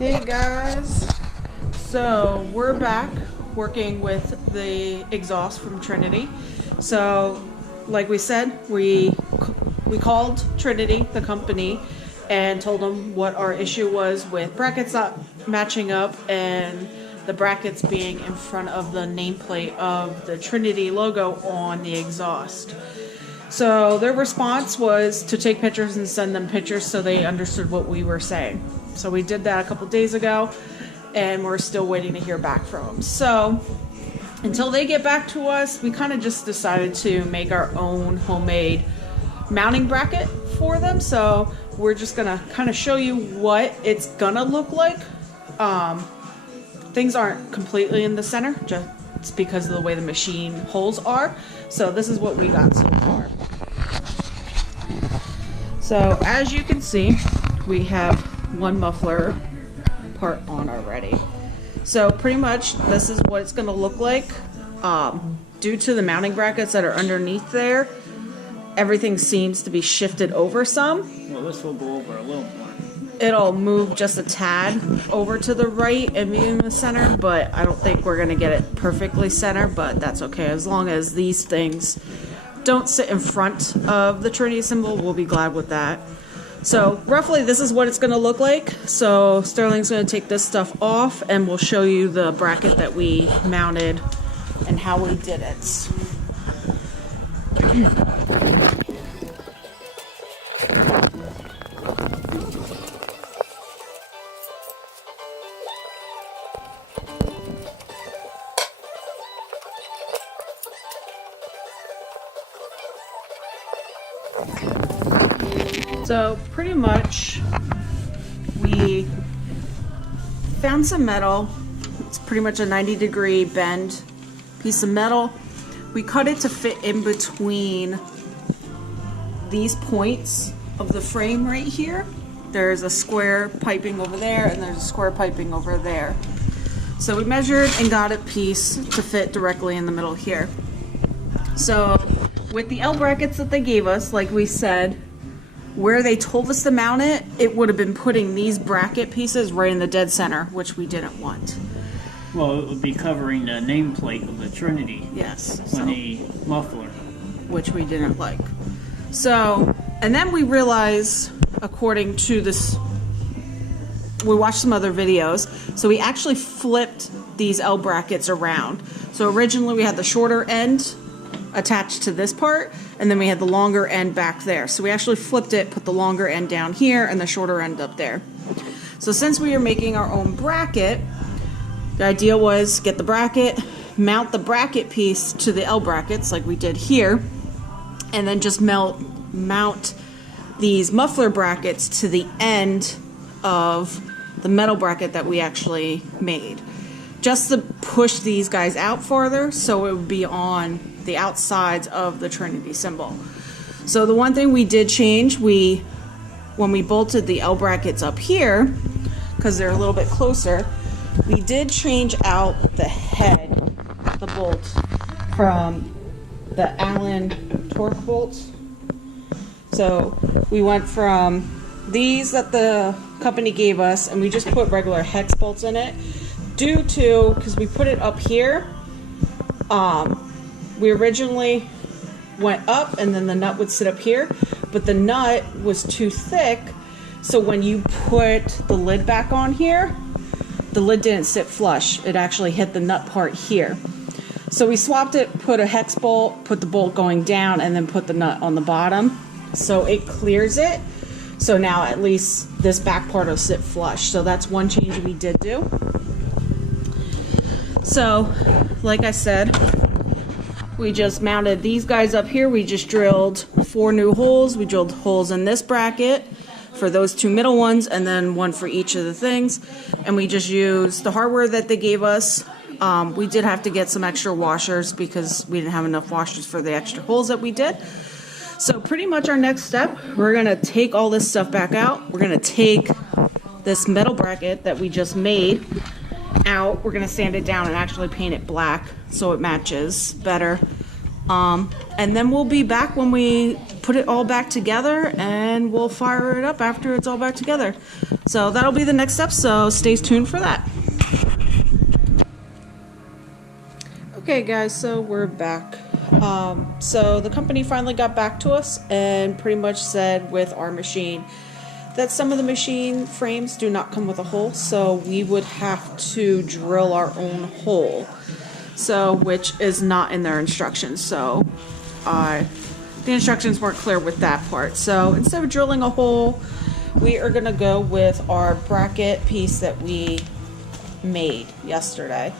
Hey guys, so we're back working with the exhaust from Trinity. So like we said, we called Trinity, the company, and told them what our issue was with brackets not matching up and the brackets being in front of the nameplate of the Trinity logo on the exhaust. So their response was to take pictures and send them pictures so they understood what we were saying. So we did that a couple days ago and we're still waiting to hear back from them. So until they get back to us, we kind of just decided to make our own homemade mounting bracket for them. So we're just gonna kind of show you what it's gonna look like. Things aren't completely in the center, just because of the way the machine holes are. So this is what we got so far. So as you can see, we have one muffler part on already. So pretty much this is what it's going to look like. Due to the mounting brackets that are underneath there, everything seems to be shifted over some. Well, this will go over a little more. It'll move just a tad over to the right and be in the center, but I don't think we're going to get it perfectly center, but that's okay. As long as these things don't sit in front of the Trinity symbol, we'll be glad with that. So roughly this is what it's going to look like. So Sterling's going to take this stuff off and we'll show you the bracket that we mounted and how we did it. So pretty much we found some metal. It's pretty much a 90-degree bend piece of metal. We cut it to fit in between these points of the frame right here. There's a square piping over there and there's a square piping over there. So we measured and got a piece to fit directly in the middle here. So with the L brackets that they gave us, like we said, where they told us to mount it, it would have been putting these bracket pieces right in the dead center, which we didn't want. Well, it would be covering the nameplate of the Trinity. Yes. On the muffler. Which we didn't like. So, and then we realized, according to this, we watched some other videos, so we actually flipped these L brackets around. So originally we had the shorter end attached to this part, and then we had the longer end back there. So we actually flipped it, put the longer end down here and the shorter end up there. So since we are making our own bracket, the idea was get the bracket, mount the bracket piece to the L brackets like we did here, and then just mount these muffler brackets to the end of the metal bracket that we actually made, just to push these guys out farther so it would be on the outsides of the Trinity symbol. So the one thing we did change, when we bolted the L brackets up here, because they're a little bit closer, we did change out the head, the bolt, from the Allen torque bolts. So we went from these that the company gave us, and we just put regular hex bolts in it, due to, because we put it up here, we originally went up and then the nut would sit up here, but the nut was too thick, so when you put the lid back on here, the lid didn't sit flush. It actually hit the nut part here. So we swapped it, put a hex bolt, put the bolt going down, and then put the nut on the bottom, so it clears it. So now at least this back part will sit flush. So that's one change we did do. So like I said, we just mounted these guys up here. We just drilled 4 new holes. We drilled holes in this bracket for those 2 middle ones, and then one for each of the things. And we just used the hardware that they gave us. We did have to get some extra washers because we didn't have enough washers for the extra holes that we did. So pretty much our next step, we're gonna take all this stuff back out. We're gonna take this metal bracket that we just made out. We're gonna sand it down and actually paint it black so it matches better And then we'll be back when we put it all back together, and we'll fire it up after it's all back together. So that'll be the next step, so stay tuned for that. Okay guys, so we're back. So the company finally got back to us and pretty much said with our machine that some of the machine frames do not come with a hole, so we would have to drill our own hole. So, which is not in their instructions, so the instructions weren't clear with that part. So instead of drilling a hole, we are gonna go with our bracket piece that we made yesterday.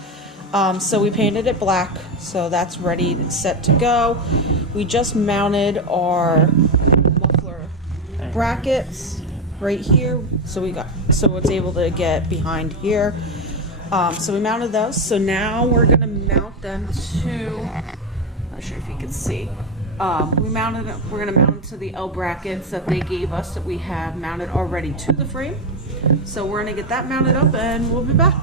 So we painted it black, so that's ready and set to go. We just mounted our muffler brackets right here, so it's able to get behind here. So we mounted those. So now we're gonna mount them to, not sure if you can see. We're gonna mount them to the L brackets that they gave us that we have mounted already to the frame. So we're gonna get that mounted up and we'll be back.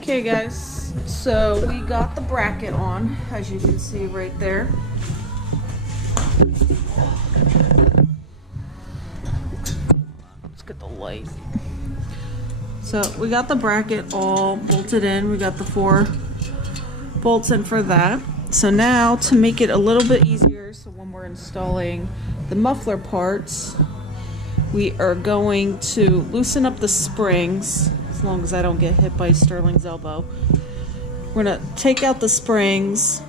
Okay guys, so we got the bracket on, as you can see right there. Let's get the light. So we got the bracket all bolted in. We got the 4 bolts in for that. So now to make it a little bit easier, so when we're installing the muffler parts, we are going to loosen up the springs, as long as I don't get hit by Sterling's elbow. We're gonna take out the springs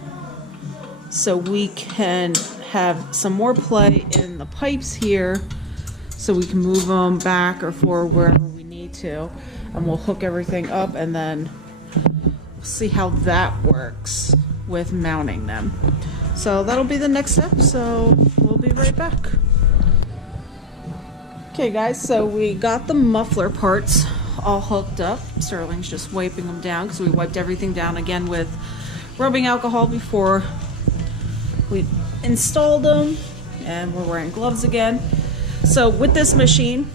so we can have some more play in the pipes here, so we can move them back or forward wherever we need to, and we'll hook everything up and then see how that works with mounting them. So that'll be the next step, so we'll be right back. Okay guys, so we got the muffler parts all hooked up. Sterling's just wiping them down because we wiped everything down again with rubbing alcohol before we installed them, and we're wearing gloves again. So with this machine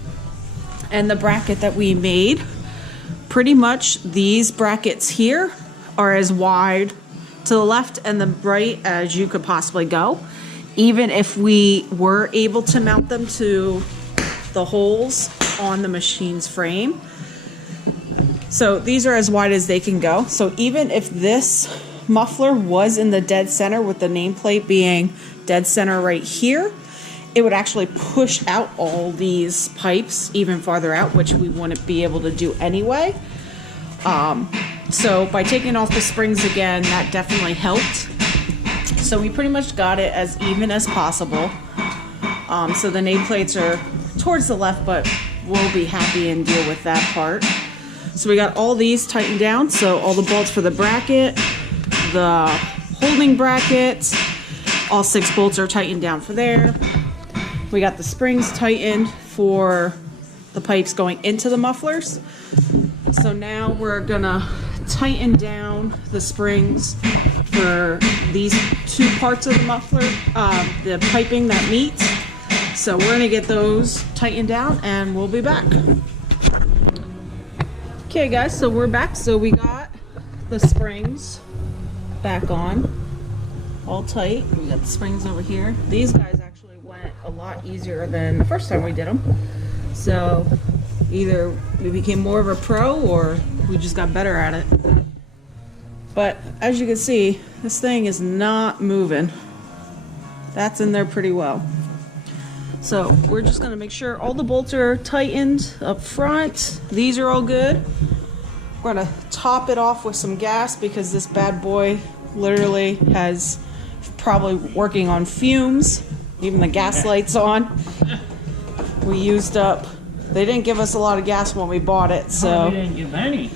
and the bracket that we made, pretty much these brackets here are as wide to the left and the right as you could possibly go, even if we were able to mount them to the holes on the machine's frame. So these are as wide as they can go. So even if this muffler was in the dead center with the nameplate being dead center right here, it would actually push out all these pipes even farther out, which we wouldn't be able to do anyway. So by taking off the springs again, that definitely helped. So we pretty much got it as even as possible. So the nameplates are towards the left, but we'll be happy and deal with that part. So we got all these tightened down. So all the bolts for the bracket, the holding brackets, all 6 bolts are tightened down for there. We got the springs tightened for the pipes going into the mufflers. So now we're gonna tighten down the springs for these 2 parts of the muffler, the piping that meets. So we're gonna get those tightened down and we'll be back. Okay guys, so we're back. So we got the springs back on, all tight. We got the springs over here. These guys actually went a lot easier than the first time we did them. So either we became more of a pro or we just got better at it. But as you can see, this thing is not moving. That's in there pretty well. So we're just gonna make sure all the bolts are tightened up front. These are all good. We're gonna top it off with some gas because this bad boy literally has probably working on fumes. Even the gas light's on. We used up, they didn't give us a lot of gas when we bought it, so. We didn't give any.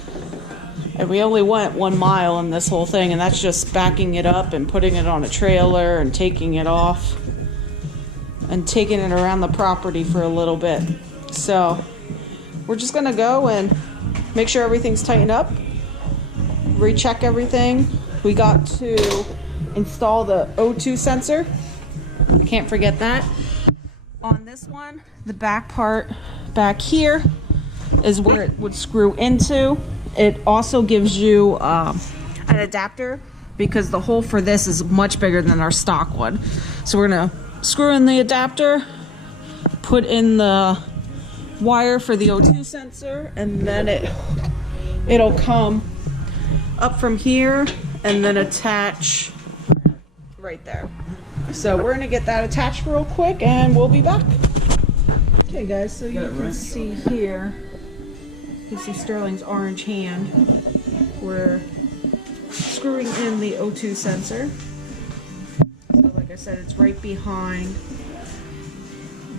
And we only went 1 mile in this whole thing, and that's just backing it up and putting it on a trailer and taking it off and taking it around the property for a little bit. So we're just gonna go and make sure everything's tightened up, recheck everything. We got to install the O2 sensor. I can't forget that. On this one, the back part back here is where it would screw into. It also gives you an adapter because the hole for this is much bigger than our stock one. So we're gonna screw in the adapter, put in the wire for the O2 sensor, and then it'll come up from here and then attach right there. So we're gonna get that attached real quick and we'll be back. Okay guys, so you can see here, you can see Sterling's orange hand. We're screwing in the O2 sensor. So like I said, it's right behind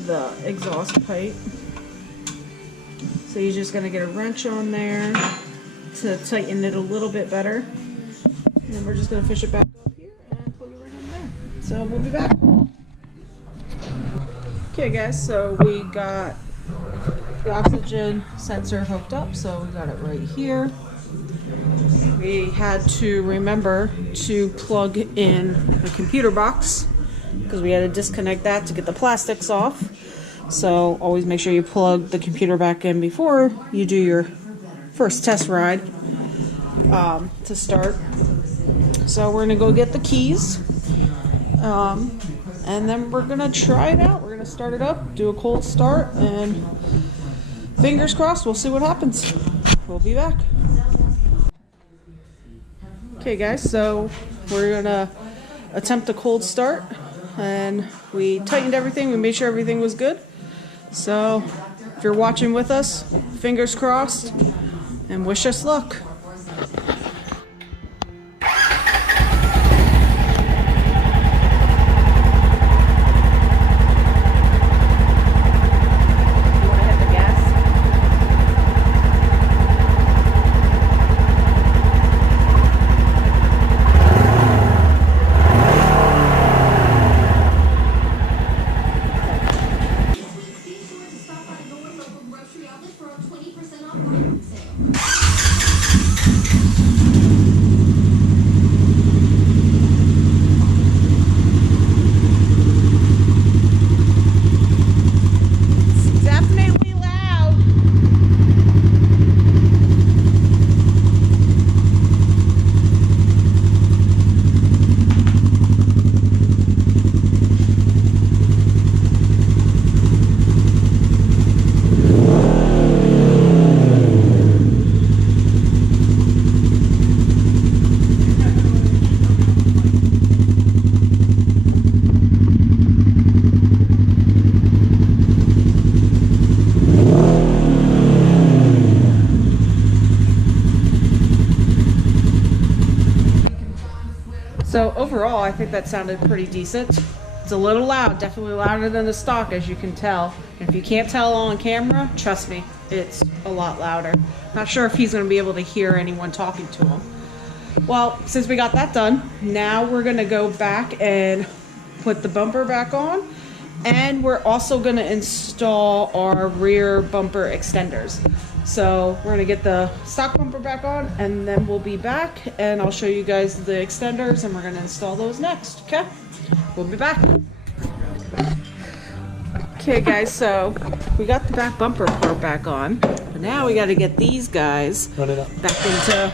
the exhaust pipe. So you're just gonna get a wrench on there to tighten it a little bit better. And then we're just gonna fish it back up here and plug it right in there. So we'll be back. Okay guys, so we got the oxygen sensor hooked up, so we got it right here. We had to remember to plug in the computer box because we had to disconnect that to get the plastics off. So always make sure you plug the computer back in before you do your first test ride to start. So we're gonna go get the keys. And then we're gonna try it out. We're gonna start it up, do a cold start, and fingers crossed, we'll see what happens. We'll be back. Okay guys, so we're gonna attempt a cold start, and we tightened everything, we made sure everything was good. So if you're watching with us, fingers crossed, and wish us luck. So overall, I think that sounded pretty decent. It's a little loud, definitely louder than the stock, as you can tell. And if you can't tell on camera, trust me, it's a lot louder. Not sure if he's going to be able to hear anyone talking to him. Well, since we got that done, now we're going to go back and put the bumper back on. And we're also going to install our rear bumper extenders. So we're going to get the stock bumper back on, and then we'll be back and I'll show you guys the extenders, and we're going to install those next. Okay, we'll be back. Okay guys, so we got the back bumper part back on, but now we got to get these guys back into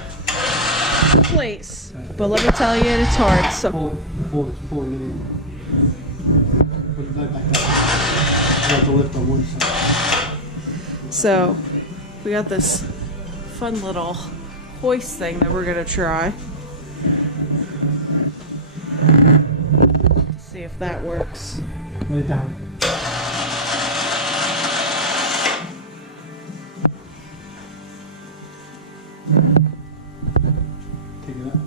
place. But let me tell you, it's hard. So Pull it in. Put it back up. You have to lift on one side. So we got this fun little hoist thing that we're gonna try. See if that works. Lay it down. Take it up.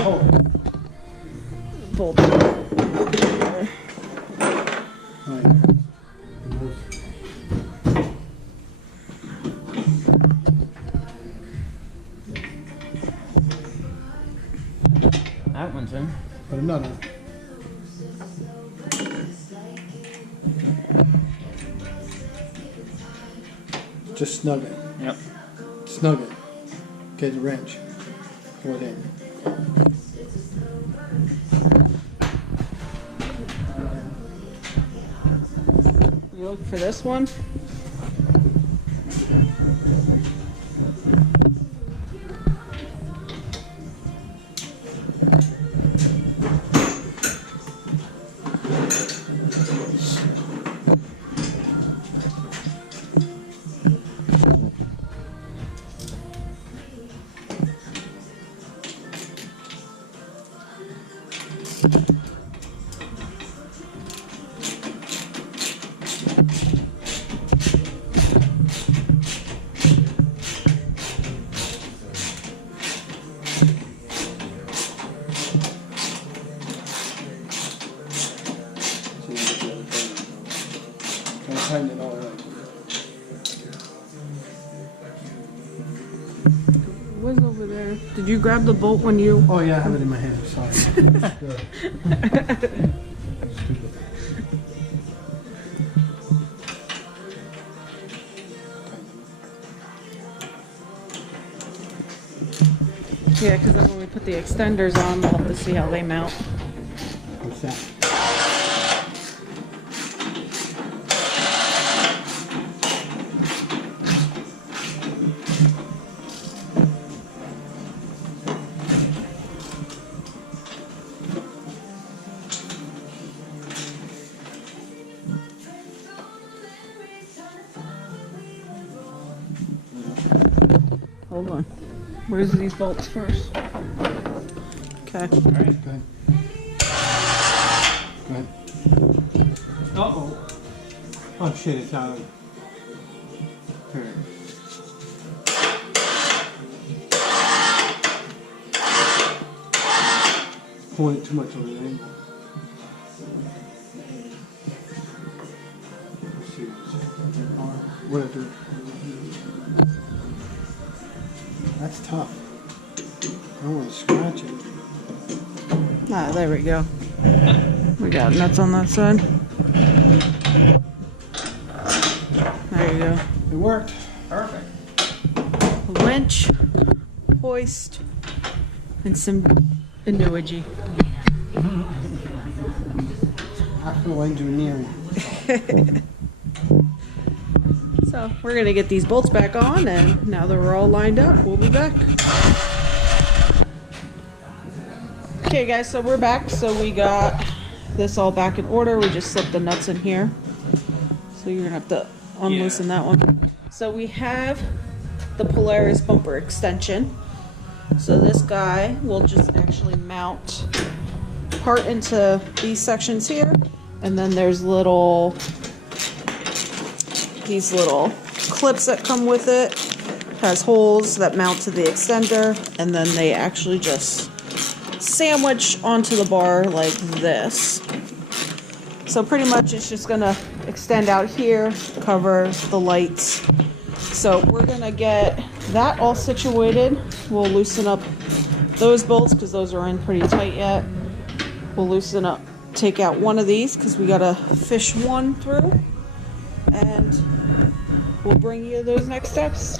Oh. Bolt. That one's in. Put another. Just snug it. Yep. Snug it. Get the wrench. Pull it in. You look for this one. Tighten it all right. What's over there? Did you grab the bolt when you? Oh yeah, I have it in my hand. Sorry. Good. Stupid. Yeah, because then when we put the extenders on, we'll have to see how they mount. What's that? Hold on. Where's these bolts first? Okay. Alright. Go ahead. Go ahead. Uh-oh. Oh shit, it's out. Here. Pulling it too much over the angle. Let's see. What I do? That's tough. I don't want to scratch it. Ah, there we go. We got nuts on that side. There you go. It worked. Perfect. A winch, hoist, and some Animotica. Actual engineering. So we're gonna get these bolts back on, and now that we're all lined up, we'll be back. Okay guys, so we're back. So we got this all back in order. We just slipped the nuts in here. So you're gonna have to unloosen that one. So we have the Polaris bumper extension. So this guy will just actually mount part into these sections here, and then there's these little clips that come with it. Has holes that mount to the extender, and then they actually just sandwich onto the bar like this. So pretty much it's just gonna extend out here, cover the lights. So we're gonna get that all situated. We'll loosen up those bolts because those are in pretty tight yet. We'll loosen up, take out one of these because we gotta fish one through, and we'll bring you those next steps.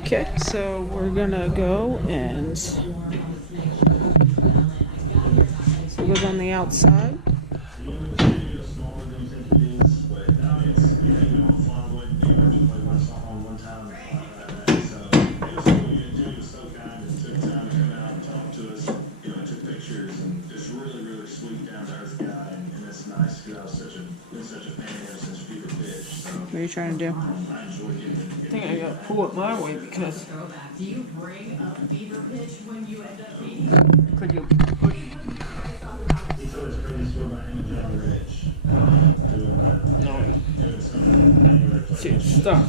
Okay, so we're gonna go and so it goes on the outside. What are you trying to do? I think I gotta pull it my way because. Do you bring up fever pitch when you end up feeding? Could you push? No. See, it's stuck.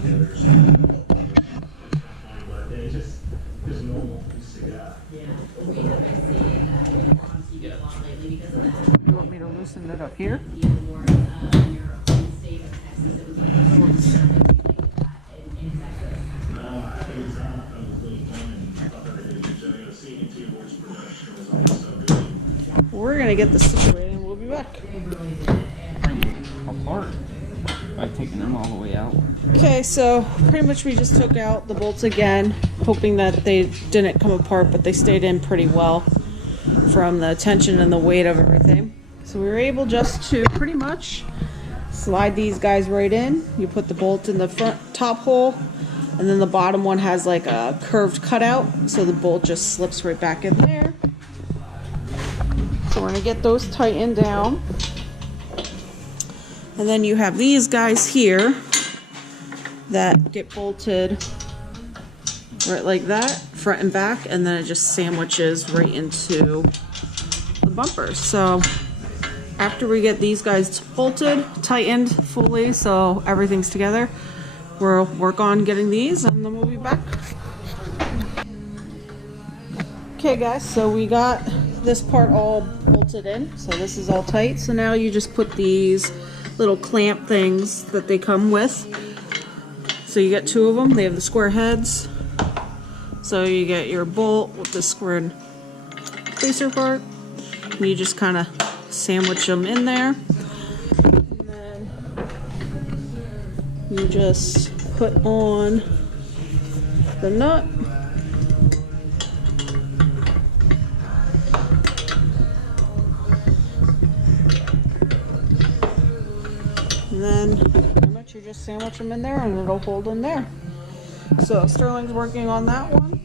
You want me to loosen it up here? We're gonna get this situated and we'll be back. Apart by taking them all the way out. Okay, so pretty much we just took out the bolts again, hoping that they didn't come apart, but they stayed in pretty well from the tension and the weight of everything. So we were able just to pretty much slide these guys right in. You put the bolt in the front top hole, and then the bottom one has like a curved cutout, so the bolt just slips right back in there. So we're gonna get those tightened down. And then you have these guys here that get bolted right like that, front and back, and then it just sandwiches right into the bumper. So after we get these guys bolted, tightened fully so everything's together, we'll work on getting these and then we'll be back. Okay guys, so we got this part all bolted in, so this is all tight. So now you just put these little clamp things that they come with. So you get 2 of them. They have the square heads. So you get your bolt with the squared spacer part. And you just kind of sandwich them in there. And then you just put on the nut. And then pretty much you just sandwich them in there and it'll hold in there. So Sterling's working on that one.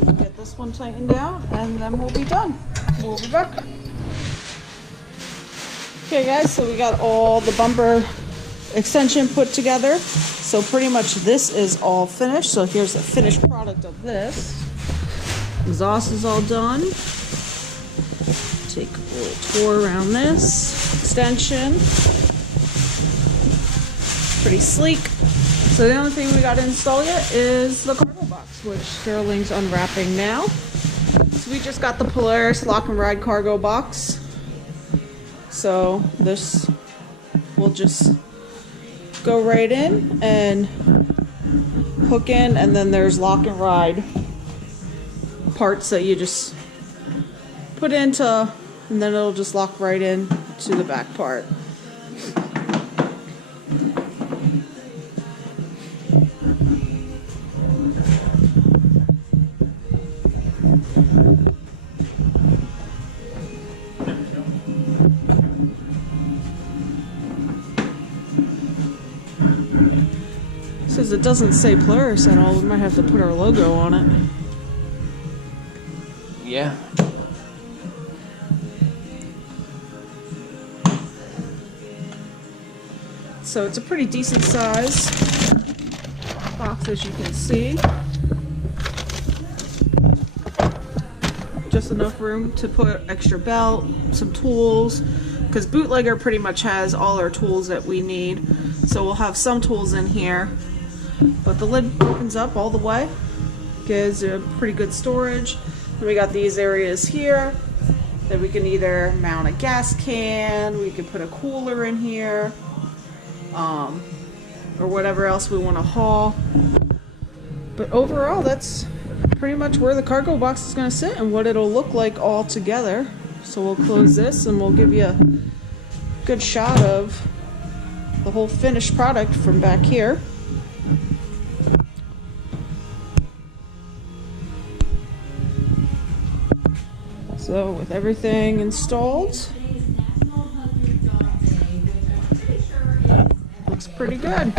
We'll get this one tightened down and then we'll be done. We'll be back. Okay guys, so we got all the bumper extension put together. So pretty much this is all finished. So here's the finished product of this. Exhaust is all done. Take a little tour around this extension. Pretty sleek. So the only thing we got to install yet is the cargo box, which Sterling's unwrapping now. So we just got the Polaris lock and ride cargo box. So this will just go right in and hook in, and then there's lock and ride parts that you just put into, and then it'll just lock right in to the back part. Since it doesn't say Polaris at all, we might have to put our logo on it. Yeah. So it's a pretty decent size box, as you can see. Just enough room to put extra belt, some tools, because Bootlegger pretty much has all our tools that we need. So we'll have some tools in here, but the lid opens up all the way, gives a pretty good storage. And we got these areas here that we can either mount a gas can, we can put a cooler in here, or whatever else we want to haul. But overall, that's pretty much where the cargo box is going to sit and what it'll look like all together. So we'll close this and we'll give you a good shot of the whole finished product from back here. So with everything installed, looks pretty good.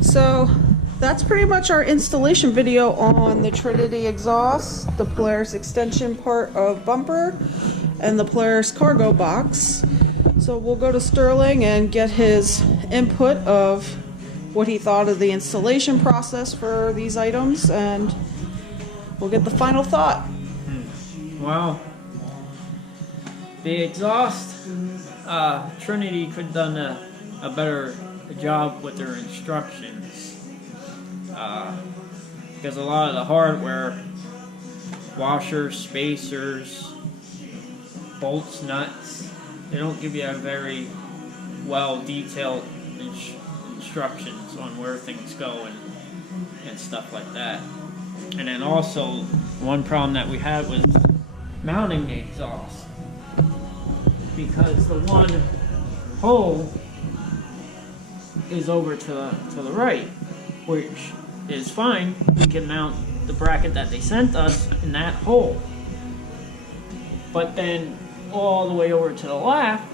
So that's pretty much our installation video on the Trinity Exhaust, the Polaris extension part of bumper, and the Polaris cargo box. So we'll go to Sterling and get his input of what he thought of the installation process for these items, and we'll get the final thought. Wow. The exhaust, Trinity could have done a better job with their instructions. Because a lot of the hardware, washers, spacers, bolts, nuts, they don't give you a very well detailed instructions on where things go and stuff like that. And then also, one problem that we had was mounting the exhaust, because the one hole is over to the right, which is fine. We can mount the bracket that they sent us in that hole. but then all the way over to the left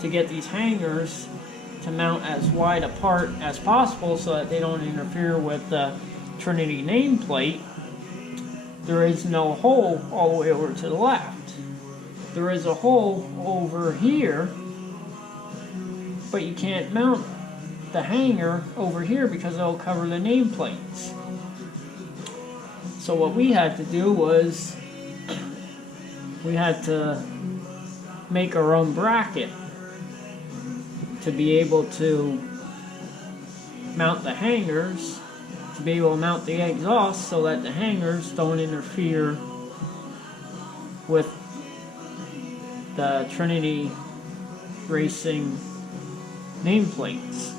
to get these hangers to mount as wide apart as possible so that they don't interfere with the Trinity nameplate. There is no hole all the way over to the left. There is a hole over here, but you can't mount the hanger over here because it'll cover the nameplates. So what we had to do was we had to make our own bracket to be able to mount the hangers, to be able to mount the exhaust so that the hangers don't interfere with the Trinity Racing nameplates.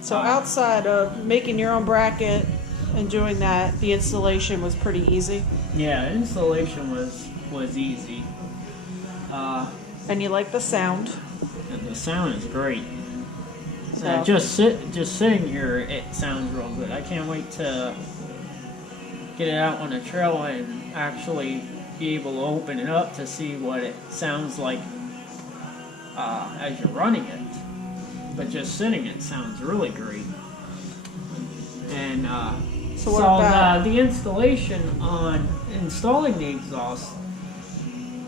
So outside of making your own bracket and doing that, the installation was pretty easy. Yeah, installation was easy. And you like the sound. And the sound is great. So. Just sitting here, it sounds real good. I can't wait to get it out on the trail and actually be able to open it up to see what it sounds like as you're running it. But just sitting, it sounds really great. And so what about the installation on installing the exhaust,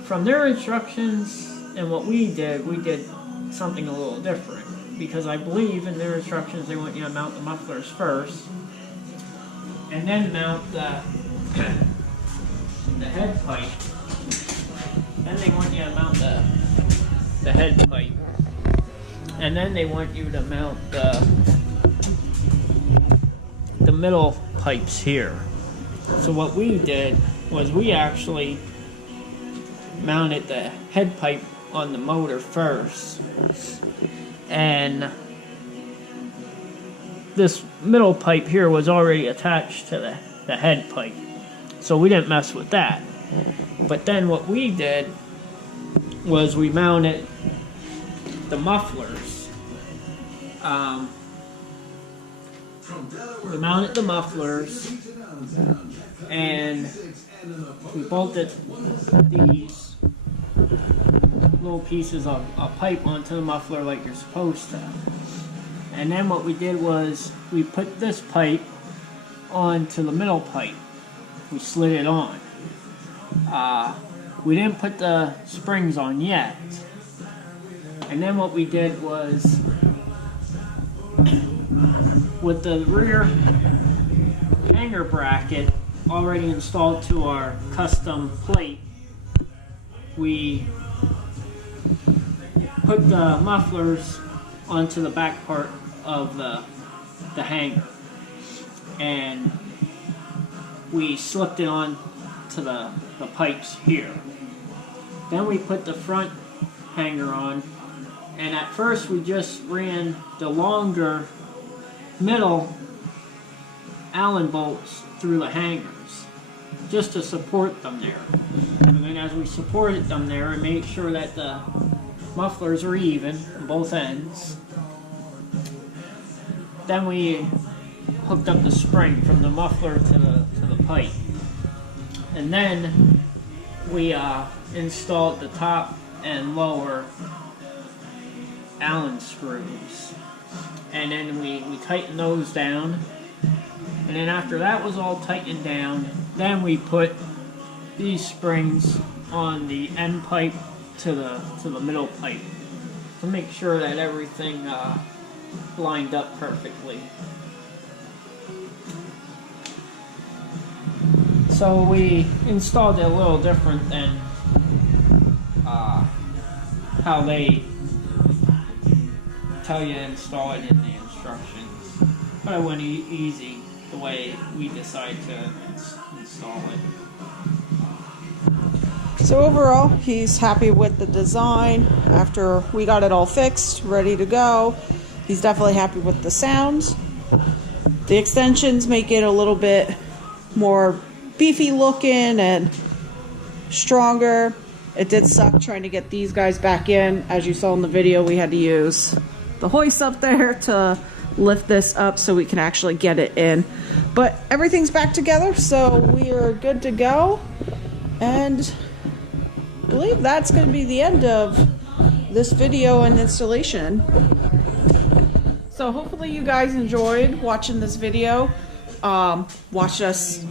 from their instructions and what we did something a little different. Because I believe in their instructions they want you to mount the mufflers first, and then mount the head pipe. Then they want you to mount the head pipe. And then they want you to mount the middle pipes here. So what we did was we actually mounted the head pipe on the motor first, and this middle pipe here was already attached to the head pipe, so we didn't mess with that. But then what we did was we mounted the mufflers. We mounted the mufflers, and we bolted these little pieces of pipe onto the muffler like you're supposed to. And then what we did was we put this pipe onto the middle pipe. We slid it on. We didn't put the springs on yet. And then what we did was, with the rear hanger bracket already installed to our custom plate, we put the mufflers onto the back part of the hanger, and we slipped it on to the pipes here. Then we put the front hanger on, and at first we just ran the longer middle Allen bolts through the hangers just to support them there. And then as we supported them there and made sure that the mufflers are even on both ends, then we hooked up the spring from the muffler to the pipe. And then we installed the top and lower Allen screws. And then we tightened those down. And then after that was all tightened down, then we put these springs on the end pipe to the middle pipe to make sure that everything lined up perfectly. So we installed it a little different than how they tell you to install it in the instructions. But it went easy the way we decided to install it. So overall, he's happy with the design. After we got it all fixed, ready to go, he's definitely happy with the sounds. The extensions make it a little bit more beefy looking and stronger. It did suck trying to get these guys back in. As you saw in the video, we had to use the hoist up there to lift this up so we can actually get it in. But everything's back together, so we are good to go. And believe that's going to be the end of this video and installation. So hopefully you guys enjoyed watching this video. Watch us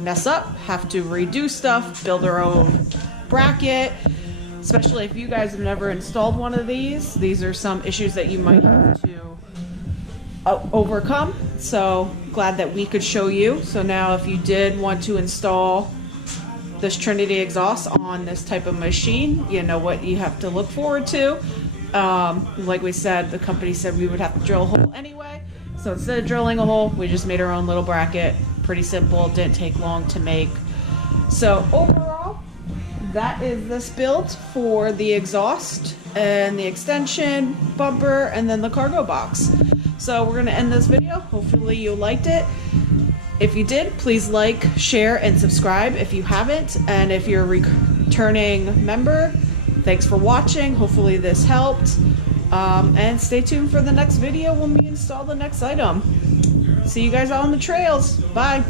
mess up, have to redo stuff, build our own bracket. Especially if you guys have never installed one of these. These are some issues that you might have to overcome. So glad that we could show you. So now if you did want to install this Trinity Exhaust on this type of machine, you know what you have to look forward to. Like we said, the company said we would have to drill a hole anyway. So instead of drilling a hole, we just made our own little bracket. Pretty simple, didn't take long to make. So overall, that is this build for the exhaust and the extension, bumper, and then the cargo box. So we're gonna end this video. Hopefully you liked it. If you did, please like, share, and subscribe if you haven't. And if you're a returning member, thanks for watching. Hopefully this helped. And stay tuned for the next video when we install the next item. See you guys out on the trails. Bye.